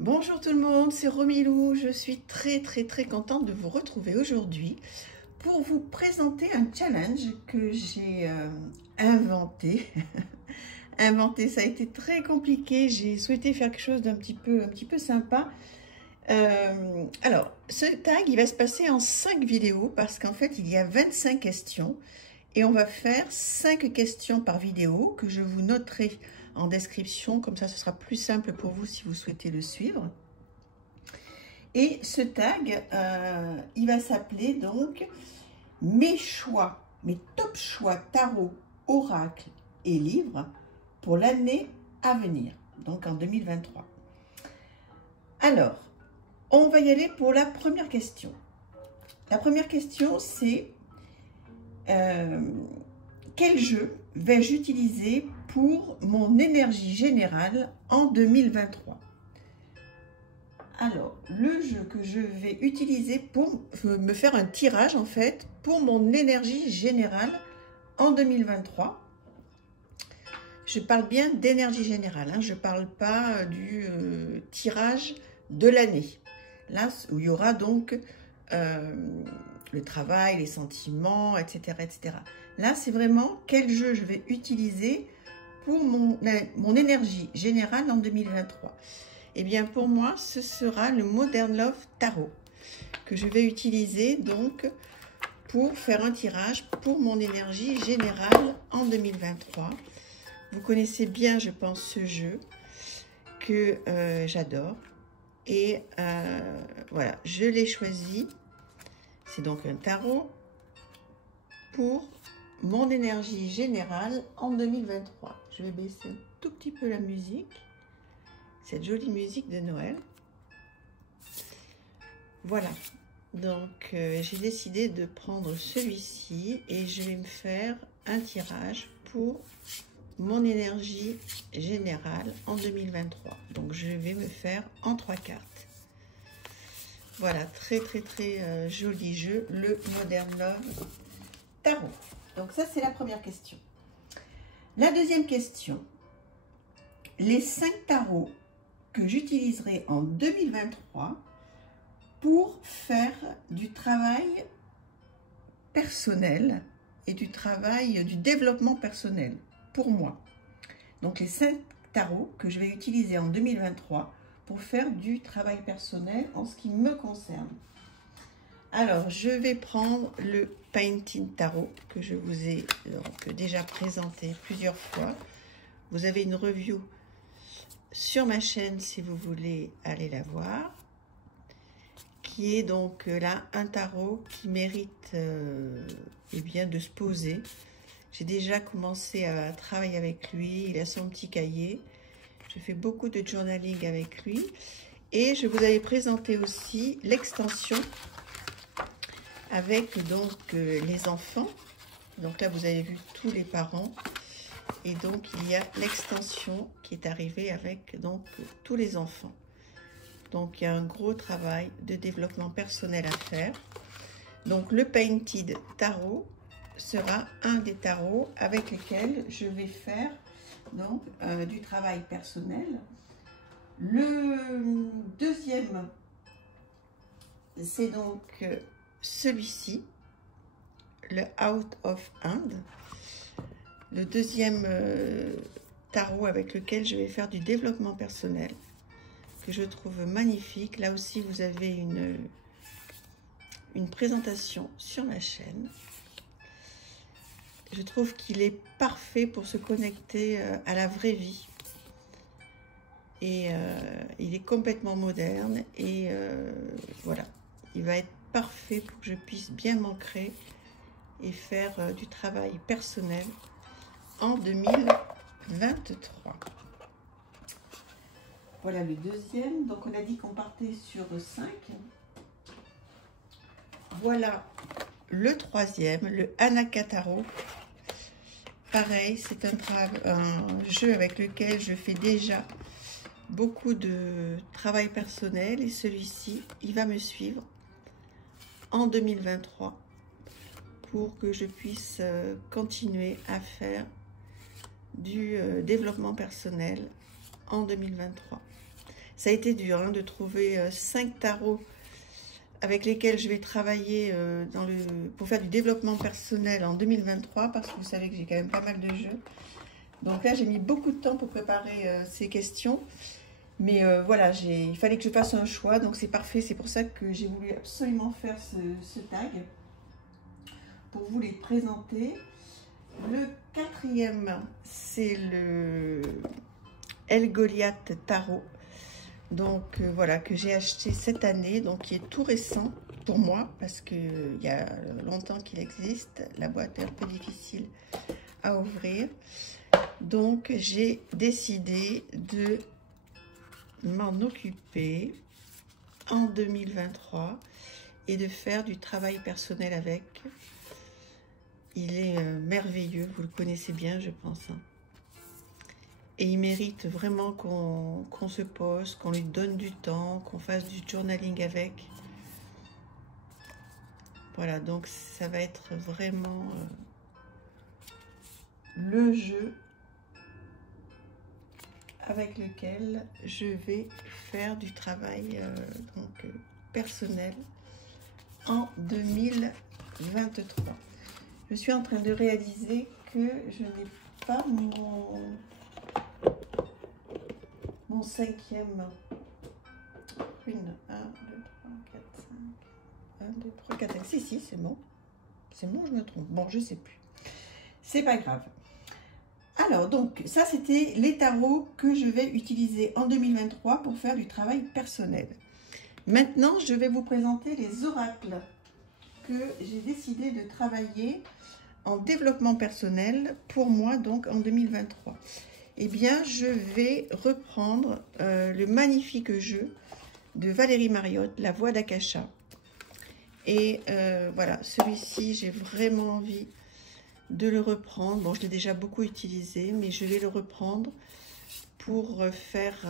Bonjour tout le monde, c'est Romilou. Je suis très contente de vous retrouver aujourd'hui pour vous présenter un challenge que j'ai inventé. Ça a été très compliqué. J'ai souhaité faire quelque chose d'un petit peu sympa. Alors, ce tag, il va se passer en 5 vidéos parce qu'en fait, il y a 25 questions et on va faire 5 questions par vidéo que je vous noterai en description. Comme ça, ce sera plus simple pour vous si vous souhaitez le suivre. Et ce tag, il va s'appeler donc mes choix, mes top choix tarot, oracle et livres pour l'année à venir, donc en 2023. Alors, on va y aller pour la première question. La première question, c'est quel jeu vais-je utiliser pour mon énergie générale en 2023? Alors, le jeu que je vais utiliser pour me faire un tirage, en fait, pour mon énergie générale en 2023. Je parle bien d'énergie générale, hein, je ne parle pas du tirage de l'année. Là, où il y aura donc le travail, les sentiments, etc. etc. Là, c'est vraiment quel jeu je vais utiliser pour mon énergie générale en 2023. Eh bien, pour moi, ce sera le Modern Love Tarot que je vais utiliser donc pour faire un tirage pour mon énergie générale en 2023. Vous connaissez bien, je pense, ce jeu que j'adore. Et voilà, je l'ai choisi. C'est donc un tarot pour mon énergie générale en 2023. Je vais baisser un tout petit peu la musique. Cette jolie musique de Noël. Voilà, donc j'ai décidé de prendre celui-ci et je vais me faire un tirage pour mon énergie générale en 2023. Donc je vais me faire en 3 cartes. Voilà, très joli jeu, le Modern Love Tarot. Donc ça, c'est la première question. La deuxième question, les 5 tarots que j'utiliserai en 2023 pour faire du travail personnel et du développement personnel pour moi. Donc les 5 tarots que je vais utiliser en 2023 pour faire du travail personnel en ce qui me concerne. Alors, je vais prendre le Painting Tarot que je vous ai donc déjà présenté plusieurs fois. Vous avez une review sur ma chaîne si vous voulez aller la voir, qui est donc là un tarot qui mérite eh bien de se poser. J'ai déjà commencé à travailler avec lui, il a son petit cahier, je fais beaucoup de journaling avec lui et je vous avais présenté aussi l'extension avec donc les enfants. Donc là vous avez vu tous les parents. Et donc, il y a l'extension qui est arrivée avec donc tous les enfants. Donc, il y a un gros travail de développement personnel à faire. Donc, le Painted Tarot sera un des tarots avec lesquels je vais faire donc, du travail personnel. Le deuxième, c'est donc celui-ci, le Out of Hand. Le deuxième tarot avec lequel je vais faire du développement personnel, que je trouve magnifique. Là aussi, vous avez une présentation sur ma chaîne. Je trouve qu'il est parfait pour se connecter à la vraie vie. Et il est complètement moderne. Et voilà, il va être parfait pour que je puisse bien m'ancrer et faire du travail personnel en 2023. Voilà le deuxième. Donc on a dit qu'on partait sur 5. Voilà le troisième, le Anaka Tarot. Pareil, c'est un jeu avec lequel je fais déjà beaucoup de travail personnel et celui-ci, il va me suivre en 2023 pour que je puisse continuer à faire du développement personnel en 2023. Ça a été dur hein, de trouver 5 tarots avec lesquels je vais travailler pour faire du développement personnel en 2023, parce que vous savez que j'ai quand même pas mal de jeux. Donc là, j'ai mis beaucoup de temps pour préparer ces questions. Mais voilà, il fallait que je fasse un choix, donc c'est parfait. C'est pour ça que j'ai voulu absolument faire ce tag pour vous les présenter. Le quatrième, c'est le El Goliath Tarot. Donc voilà, que j'ai acheté cette année, donc qui est tout récent pour moi, parce qu'il y a longtemps qu'il existe. La boîte est un peu difficile à ouvrir. Donc j'ai décidé de m'en occuper en 2023 et de faire du travail personnel avec. Il est merveilleux, vous le connaissez bien, je pense. Et il mérite vraiment qu'on se pose, qu'on lui donne du temps, qu'on fasse du journaling avec. Voilà, donc ça va être vraiment le jeu avec lequel je vais faire du travail personnel en 2023. Je suis en train de réaliser que je n'ai pas mon cinquième. 1, 2, 3, 4, 5. 1, 2, 3, 4, 5. Si, c'est bon. C'est bon, je me trompe. Bon, je sais plus. C'est pas grave. Alors, donc, ça, c'était les tarots que je vais utiliser en 2023 pour faire du travail personnel. Maintenant, je vais vous présenter les oracles que j'ai décidé de travailler en développement personnel pour moi, donc en 2023. Eh bien, je vais reprendre le magnifique jeu de Valérie Mariotte, La Voix d'Akasha. Et voilà, celui-ci, j'ai vraiment envie de le reprendre. Bon, je l'ai déjà beaucoup utilisé, mais je vais le reprendre pour faire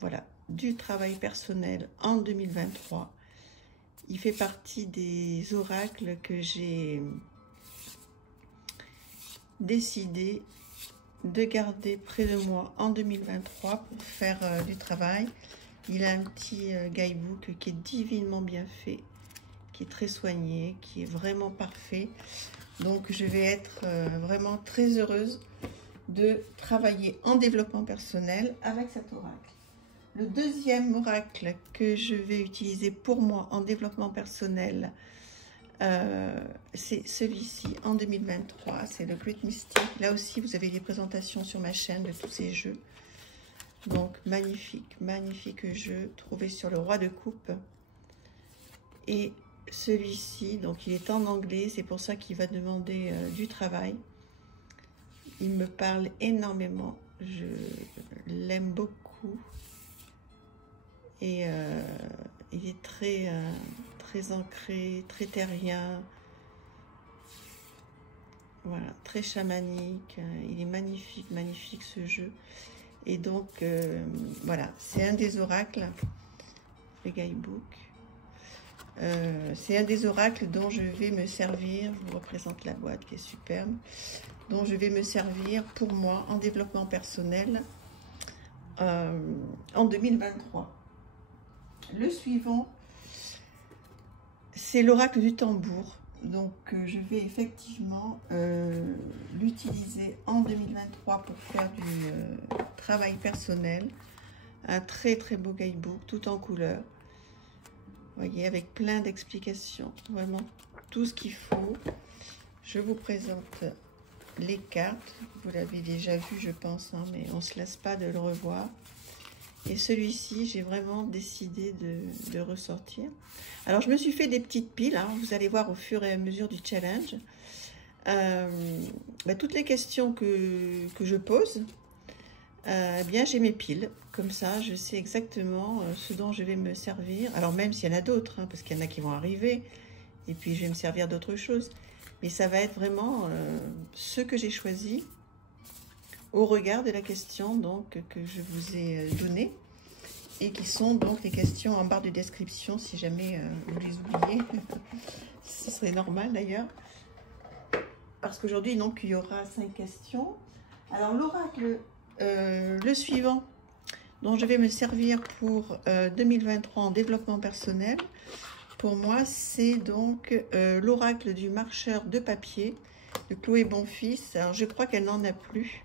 voilà, du travail personnel en 2023. Il fait partie des oracles que j'ai décidé de garder près de moi en 2023 pour faire du travail. Il a un petit guidebook qui est divinement bien fait, qui est très soigné, qui est vraiment parfait. Donc je vais être vraiment très heureuse de travailler en développement personnel avec cet oracle. Le deuxième oracle que je vais utiliser pour moi en développement personnel, c'est celui-ci en 2023, c'est le Great Mystic. Là aussi, vous avez des présentations sur ma chaîne de tous ces jeux. Donc, magnifique, magnifique jeu trouvé sur le Roi de Coupe. Et celui-ci, donc il est en anglais, c'est pour ça qu'il va demander du travail. Il me parle énormément, je l'aime beaucoup. Et il est très ancré, très terrien, voilà, très chamanique. Il est magnifique, magnifique ce jeu. Et donc, voilà, c'est un des oracles, le guidebook. C'est un des oracles dont je vais me servir. Je vous représente la boîte qui est superbe. Dont je vais me servir pour moi en développement personnel en 2023. Le suivant, c'est l'oracle du tambour. Donc, je vais effectivement l'utiliser en 2023 pour faire du travail personnel. Un très très beau guidebook, tout en couleur. Vous voyez, avec plein d'explications. Vraiment, tout ce qu'il faut. Je vous présente les cartes. Vous l'avez déjà vu, je pense, hein, mais on ne se lasse pas de le revoir. Et celui-ci, j'ai vraiment décidé de ressortir. Alors, je me suis fait des petites piles. Hein, vous allez voir au fur et à mesure du challenge. Toutes les questions que je pose, eh bien, j'ai mes piles. Comme ça, je sais exactement ce dont je vais me servir. Alors, même s'il y en a d'autres, hein, parce qu'il y en a qui vont arriver. Et puis, je vais me servir d'autres choses. Mais ça va être vraiment ce que j'ai choisi au regard de la question donc, que je vous ai donnée et qui sont donc les questions en barre de description si jamais vous les oubliez. Ce serait normal d'ailleurs. Parce qu'aujourd'hui, donc, il y aura 5 questions. Alors, l'oracle, le suivant, dont je vais me servir pour 2023 en développement personnel. Pour moi, c'est donc l'oracle du marcheur de papier de Chloé Bonfils. Alors, je crois qu'elle n'en a plus.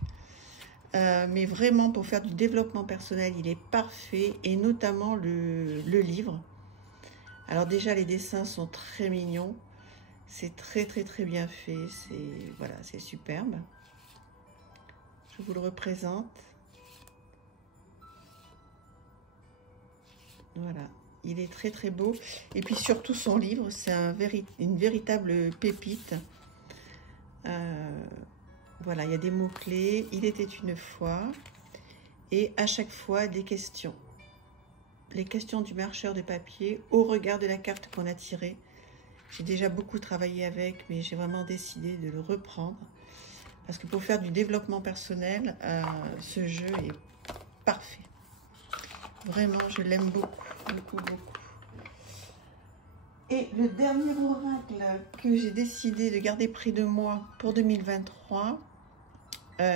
Mais vraiment, pour faire du développement personnel, il est parfait. Et notamment le livre. Alors déjà, les dessins sont très mignons. C'est très bien fait. Voilà, c'est superbe. Je vous le représente. Voilà, il est très beau. Et puis surtout son livre, c'est une véritable pépite. Voilà, il y a des mots-clés. Il était une fois. Et à chaque fois, des questions. Les questions du marcheur de papier au regard de la carte qu'on a tirée. J'ai déjà beaucoup travaillé avec, mais j'ai vraiment décidé de le reprendre. Parce que pour faire du développement personnel, ce jeu est parfait. Vraiment, je l'aime beaucoup. Et le dernier oracle que j'ai décidé de garder près de moi pour 2023,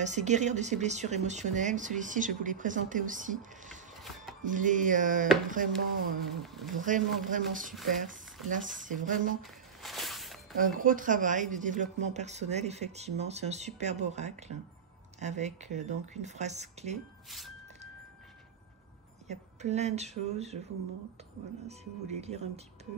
c'est guérir de ses blessures émotionnelles. Celui-ci, je vous l'ai présenté aussi. Il est vraiment super. Là, c'est vraiment un gros travail de développement personnel. Effectivement, c'est un superbe oracle avec donc une phrase clé. Il y a plein de choses, je vous montre. Voilà, si vous voulez lire un petit peu.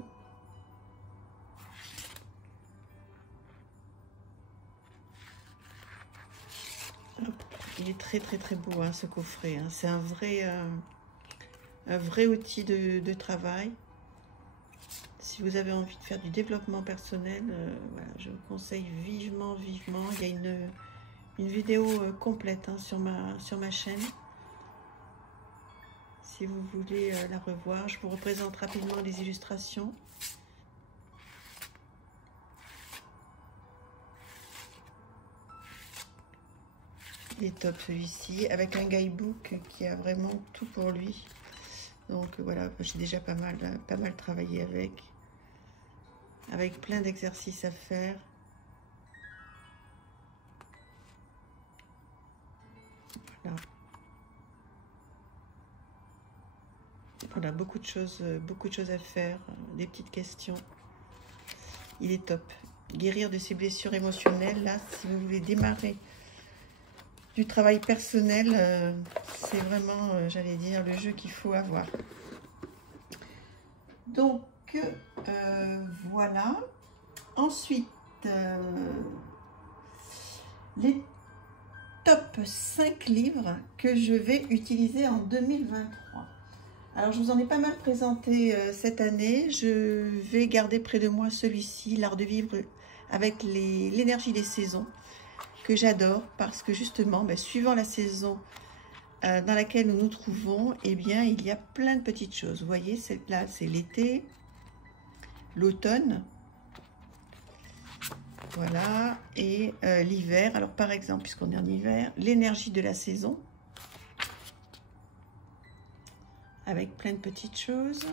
Hop. Il est très beau, hein, ce coffret. Hein. C'est un vrai outil de travail. Si vous avez envie de faire du développement personnel, voilà, je vous conseille vivement. Il y a une vidéo complète, hein, sur ma chaîne. Si vous voulez la revoir, je vous représente rapidement les illustrations. Il est top celui-ci, avec un guidebook qui a vraiment tout pour lui. Donc voilà, j'ai déjà pas mal travaillé avec plein d'exercices à faire. Voilà, beaucoup de choses à faire, des petites questions. Il est top. Guérir de ses blessures émotionnelles, là, si vous voulez démarrer du travail personnel, c'est vraiment, j'allais dire, le jeu qu'il faut avoir. Donc, voilà. Ensuite, les top 5 livres que je vais utiliser en 2023. Alors, je vous en ai pas mal présenté cette année. Je vais garder près de moi celui-ci, L'Art de vivre avec l'énergie des saisons, que j'adore parce que justement, suivant la saison dans laquelle nous nous trouvons, eh bien, il y a plein de petites choses. Vous voyez, celle-là, c'est l'été, l'automne, voilà, et l'hiver. Alors, par exemple, puisqu'on est en hiver, l'énergie de la saison, avec plein de petites choses.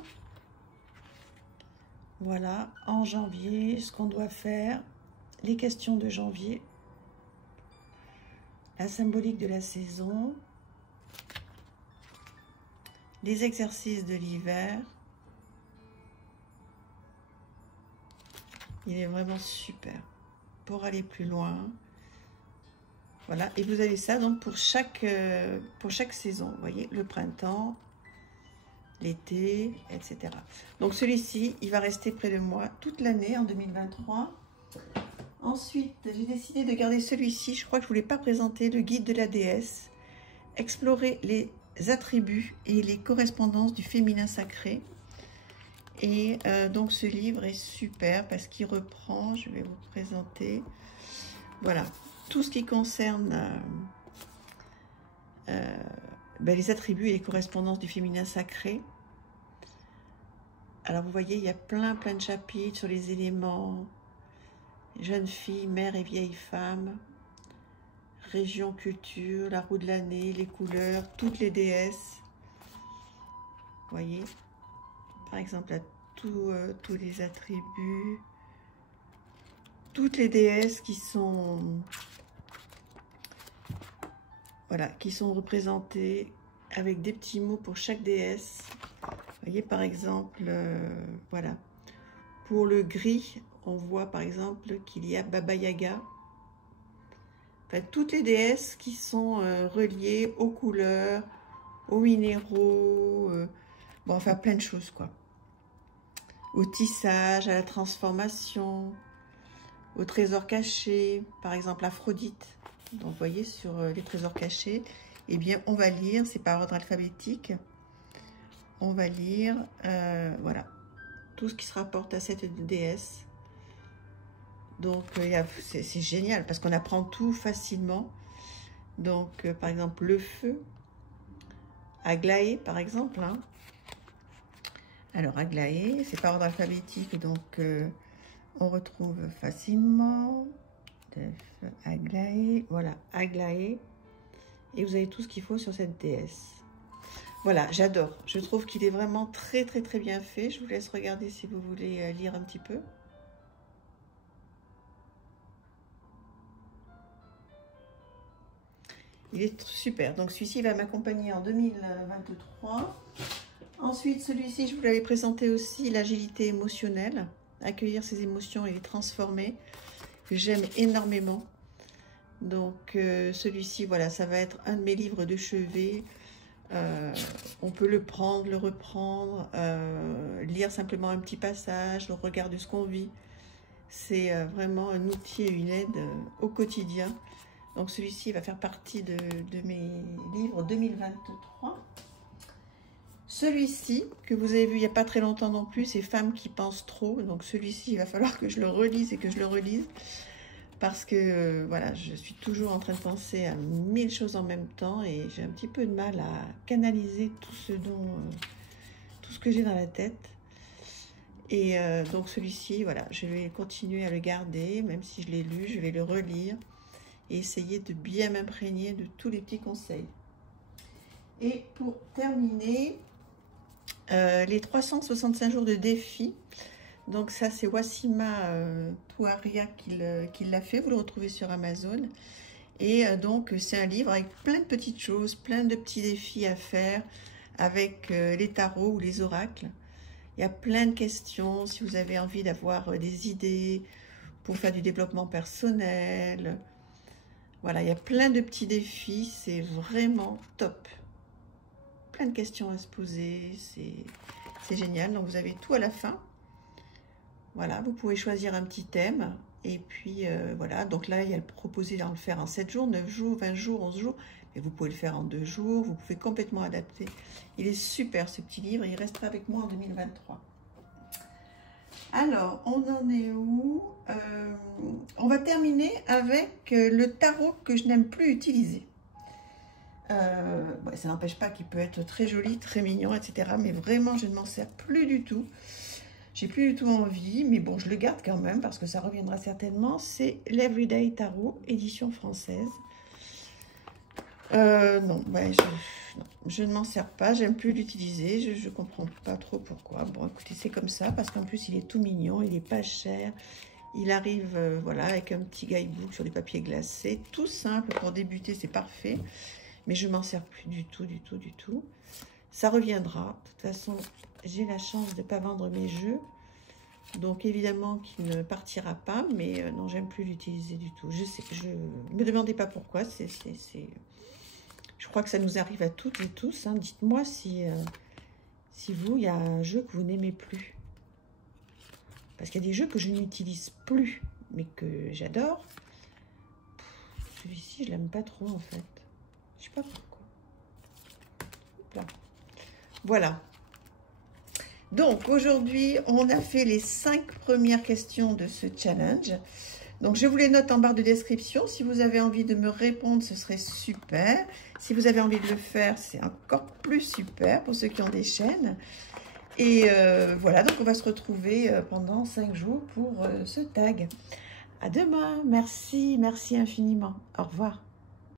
Voilà, en janvier, ce qu'on doit faire, les questions de janvier, la symbolique de la saison, les exercices de l'hiver. Il est vraiment super pour aller plus loin. Voilà, et vous avez ça donc pour chaque saison. Vous voyez, le printemps, l'été, etc. Donc celui-ci, il va rester près de moi toute l'année en 2023. Ensuite, j'ai décidé de garder celui-ci. Je crois que je ne vous l'ai pas présenté, le guide de la déesse. Explorer les attributs et les correspondances du féminin sacré. Et donc ce livre est super parce qu'il reprend, je vais vous présenter, voilà, tout ce qui concerne les attributs et les correspondances du féminin sacré. Alors vous voyez, il y a plein de chapitres sur les éléments, jeune fille, mère et vieille femme, région, culture, la roue de l'année, les couleurs, toutes les déesses. Vous voyez, par exemple, à tous les attributs, toutes les déesses qui sont, voilà, qui sont représentées avec des petits mots pour chaque déesse. Vous voyez, par exemple, voilà. Pour le gris, on voit par exemple qu'il y a Baba Yaga. Enfin, toutes les déesses qui sont reliées aux couleurs, aux minéraux, bon, enfin plein de choses quoi. Au tissage, à la transformation, au trésor caché, par exemple Aphrodite. Donc vous voyez sur les trésors cachés, eh bien on va lire, c'est par ordre alphabétique, on va lire, voilà, tout ce qui se rapporte à cette déesse. Donc c'est génial parce qu'on apprend tout facilement. Donc par exemple le feu, Aglaé par exemple, hein. Alors Aglaé, c'est par ordre alphabétique, donc on retrouve facilement Aglaé, voilà, Aglaé, et vous avez tout ce qu'il faut sur cette déesse. Voilà, j'adore, je trouve qu'il est vraiment très bien fait. Je vous laisse regarder si vous voulez lire un petit peu. Il est super. Donc celui-ci va m'accompagner en 2023. Ensuite, celui-ci, je vous l'avais présenté aussi, l'agilité émotionnelle. Accueillir ses émotions et les transformer. Que j'aime énormément. Donc celui-ci, voilà, ça va être un de mes livres de chevet. On peut le prendre, le reprendre, lire simplement un petit passage, le regard de ce qu'on vit. C'est vraiment un outil et une aide au quotidien. Donc celui-ci va faire partie de mes livres 2023. Celui-ci, que vous avez vu il n'y a pas très longtemps non plus, c'est Femmes qui pensent trop. Donc celui-ci, il va falloir que je le relise et que je le relise. Parce que voilà, je suis toujours en train de penser à 1000 choses en même temps. Et j'ai un petit peu de mal à canaliser tout ce que j'ai dans la tête. Et donc celui-ci, voilà, je vais continuer à le garder. Même si je l'ai lu, je vais le relire. Et essayer de bien m'imprégner de tous les petits conseils. Et pour terminer, les 365 jours de défi. Donc ça, c'est Wassima Touaria qui l'a fait. Vous le retrouvez sur Amazon. Et donc, c'est un livre avec plein de petites choses, plein de petits défis à faire avec les tarots ou les oracles. Il y a plein de questions. Si vous avez envie d'avoir des idées pour faire du développement personnel. Voilà, il y a plein de petits défis, c'est vraiment top. Plein de questions à se poser, c'est génial. Donc vous avez tout à la fin. Voilà, vous pouvez choisir un petit thème. Et puis voilà, donc là, il y a le proposé d'en le faire en 7 jours, 9 jours, 20 jours, 11 jours. Mais vous pouvez le faire en 2 jours, vous pouvez complètement adapter. Il est super ce petit livre, il restera avec moi en 2023. Alors, on en est où? On va terminer avec le tarot que je n'aime plus utiliser. Ça n'empêche pas qu'il peut être très joli, très mignon, etc. Mais vraiment, je ne m'en sers plus du tout. J'ai plus du tout envie, mais bon, je le garde quand même parce que ça reviendra certainement. C'est l'Everyday Tarot, édition française. Non, je ne m'en sers pas, j'aime plus l'utiliser, je comprends pas trop pourquoi. Bon, écoutez, c'est comme ça, parce qu'en plus, il est tout mignon, il est pas cher. Il arrive, voilà, avec un petit guidebook sur des papiers glacés, tout simple pour débuter, c'est parfait. Mais je m'en sers plus du tout. Ça reviendra. De toute façon, j'ai la chance de ne pas vendre mes jeux. Donc, évidemment, qu'il ne partira pas. Mais non, j'aime plus l'utiliser du tout. Je sais, ne me demandez pas pourquoi. Je crois que ça nous arrive à toutes et tous. Hein. Dites-moi si vous, il y a un jeu que vous n'aimez plus. Parce qu'il y a des jeux que je n'utilise plus, mais que j'adore. Celui-ci, je l'aime pas trop, en fait. Je sais pas pourquoi. Là. Voilà. Donc, aujourd'hui, on a fait les 5 premières questions de ce challenge. Donc, je vous les note en barre de description. Si vous avez envie de me répondre, ce serait super. Si vous avez envie de le faire, c'est encore plus super pour ceux qui ont des chaînes. Et voilà, donc on va se retrouver pendant 5 jours pour ce tag. À demain. Merci infiniment. Au revoir.